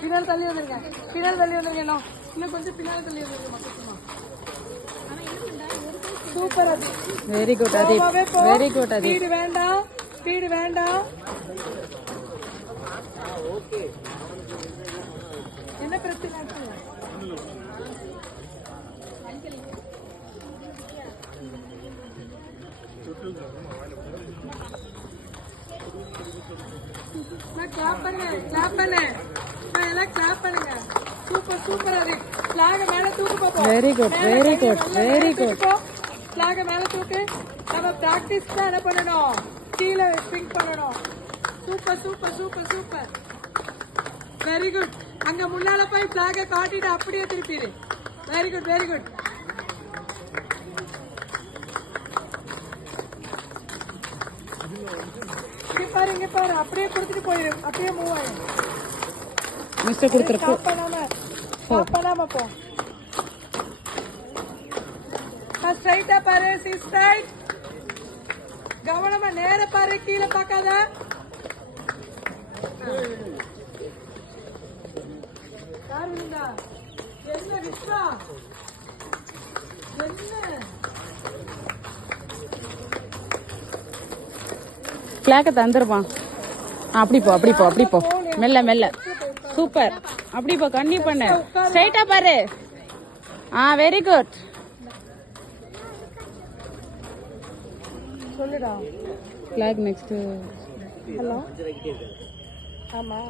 பின்னால் தள்ளி வந்துருங்க, பின்னால் தள்ளி வந்துருங்க. இன்னும் கொஞ்சம் பின்னால் தள்ளி வந்துருங்க. சூப்பர் அது. வெரி குட் அது. வெரி குட் அது. ஸ்பீடு வேண்டாம், ஸ்பீடு வேண்டாம். என்ன பிரச்சனை? கிளாப் பண்ணுங்க, கிளாப் பண்ணு, எல்லாம் கிளாப் பண்ணுங்க. சூப்பர் சூப்பர் அது. ஃபிளாக மேல தூக்கு பாப்போம். Very good, very good, very good. ஃபிளாக மேல தூக்கு. நம்ம பிராக்டிஸ் தான் என்ன பண்ணணும், கீழே ஸ்விங் பண்ணணும். Super super super super. Very good. அங்க முன்னால போய் ஃபிளாக காட்டிட்டு அப்படியே திருப்பிடு. Very good, very good. இங்க பாரு, அப்படியே கொடுத்துட்டு போயிரு, அப்படியே மூவ் ஆயிடும். மிஸ்டர் கொடுத்துருக்கு. ஸ்டாப் பண்ணாம போ. ஸ்ட்ரைட்டா பாரு, சி ஸ்ட்ரைட். கவனமா நேர பாரு, கீழே பார்க்காத. யார் விழுந்தா? என்ன விஸ்வா? என்ன பிளாக்க தந்துருப்பான். அப்படி போ, அப்படி போ, அப்படி போ, மெல்ல மெல்ல. சூப்பர். அப்படி போ, கண்ணி பண்ணு. ஸ்ட்ரைட்டா பாரு. Very good. சொல்லுடா. பிளாக் நெக்ஸ்ட். ஹலோ. ஆமா.